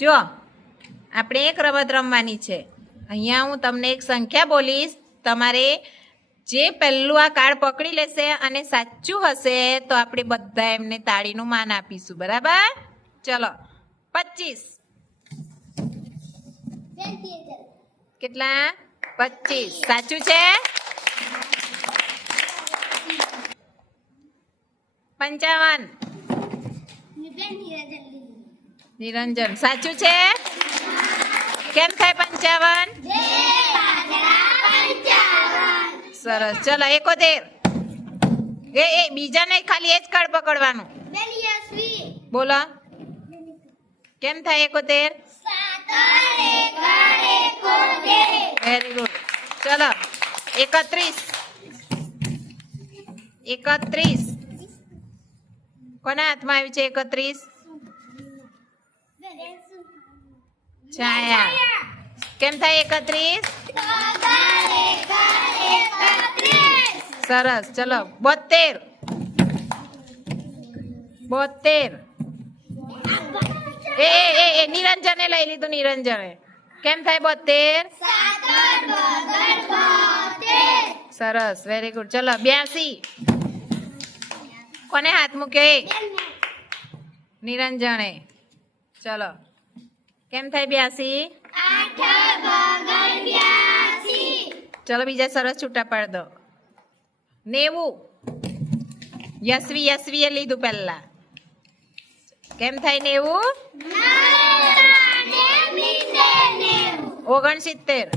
જો, આપણે એક રમત રમવાની છે. અહીંયા હું તમને એક સંખ્યા બોલીશ. તમારે જે પહેલું આ કાર્ડ પકડી લેશે અને સાચું હશે, તો આપણે બધા એમને તાળીનું માન આપીશું. બરાબર? ચલો, પચીસ. કેટલા? પચીસ. સાચું છે? પંચાવન. નિરંજન. સાચું છે? કેમ થાય પંચાવન? સરસ. ચલો એકોતેર એ એ બીજા નહીં ખાલી એ જ કાર્ડ પકડવાનું. બોલો. કેમ થાય એકોતેર વેરી ગુડ ચલો, એકત્રીસ. એકત્રીસ. કોના હાથમાં આવ્યું છે એકત્રીસ? છાયા. કેમ થાય એકત્રીસ? સરસ ચલો બોતેર બોતેર એ એ એ નિરંજને લઈ લીધું નિરંજને. કેમ થાય બોતેર સરસ વેરી ગુડ ચલો બ્યાસી. કોને હાથ મૂક્યો એ? નિરંજને. ચલો. કેમ થાય બ્યાસી? ચલો બીજા સરસ છૂટા પાડ દો. નેવું. યશવી યશવીએ લીધું પહેલા. કેમ થાય નેવું? ઓગણસિત્તેર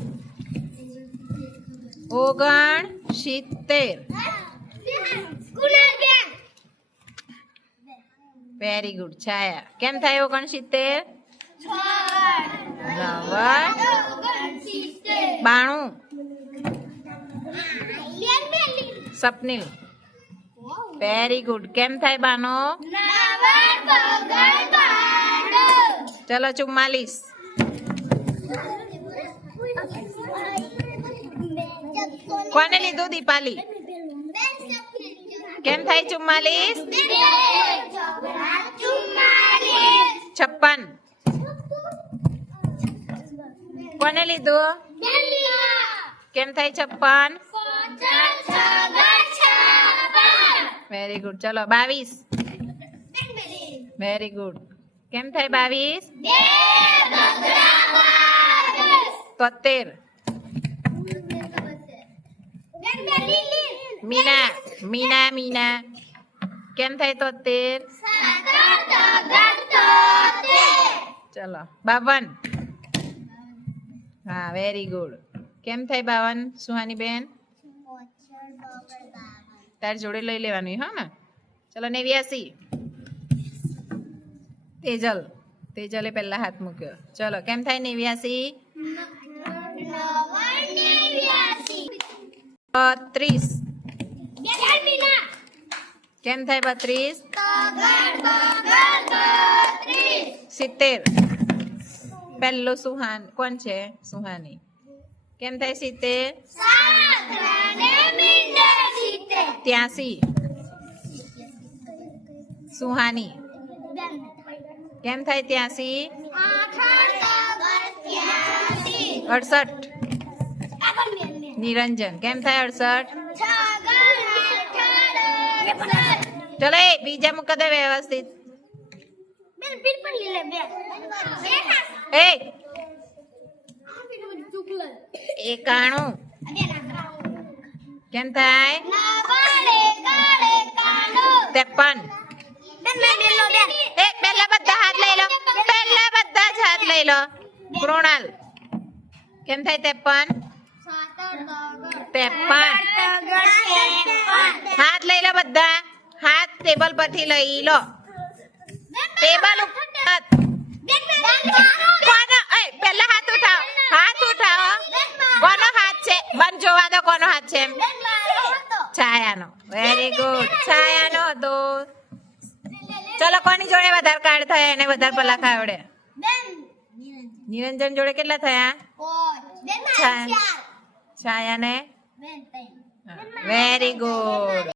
ઓગણસિત્તેર વેરી ગુડ છાયા. કેમ થાય ઓગણસિત્તેર નવ્વદ બાણું. સપનીલ. વેરી ગુડ કેમ થાય બાનો? ચલો ચુમ્માલીસ. કોને લીધું દીપાલી? કેમ થાય ચુમ્માલીસ છપ્પન કોને લીધું? કેમ થાય છપ્પન? વેરી ગુડ ચલો બાવીસ. વેરી ગુડ કેમ થાય બાવીસ? તોતેર. મીના મીના મીના. કેમ થાય તોતેર. ચલો બાવન. હા વેરી ગુડ કેમ થાય બાવન સુહાની બેન તાર જોડે લઈ લેવાનું, હા ને ચલો, નેવ્યાસી. તેજલ, તેજલે પહેલા હાથ મૂક્યો. ચલો, કેમ થાય નેવ્યાસી? બત્રીસ. કેમ થાય બત્રીસ? સિત્તેર. પહેલો સુહાન કોણ છે સુહાની? કેમ થાય સીતે? ત્યાસી. સુહાની. કેમ થાય ત્યાસી? અડસઠ. નિરંજન. કેમ થાય અડસઠ? ચલો એ બીજા મુકદે વ્યવસ્થિત. એકાણું. કેમ થાય? ત્રેપન. એ પહેલા બધા હાથ લઈ લો. પેલા બધા જ હાથ લઈ લો. કૃણાલ. કેમ થાય ત્રેપન? ત્રેપન. હાથ લઈ લો બધા. હાથ ટેબલ પરથી લઈ લો. ટેબલ ઉપર કોનો? એ પહેલા હાથ ઉઠાવો. હાથ ઉઠાવો. કોનો હાથ છે? બન જોવા દો કોનો હાથ છે છાયાનો. વેરી ગુડ છાયાનો હતો ચલો કોની જોડે વધારે કાર્ડ થયા? એને વધારે પલા આવડે. નિરંજન જોડે કેટલા થયા? છાયાને? Very good